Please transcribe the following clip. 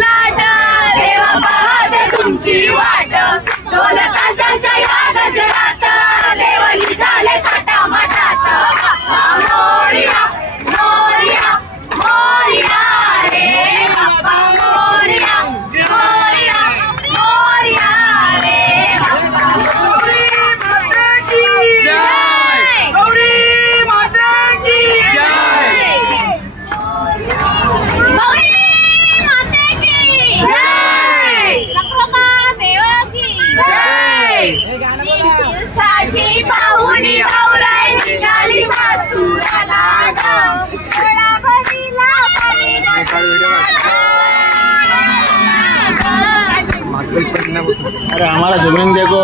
लाट देवा पाहते तुमची वाट ढोल ताशाच्या या गजरात देव निघाले थाटामाटात मोरया मोरया मोरया रे बाप्पा मोरया मोरया मोरया रे बाप्पा गौरी माता की जय गौरी माता की जय गौरी माता की जय लखमा देव की जय दिवसाची पाहुणी गौराई निघाली सासुराला अरे हमारा जमीन देखो।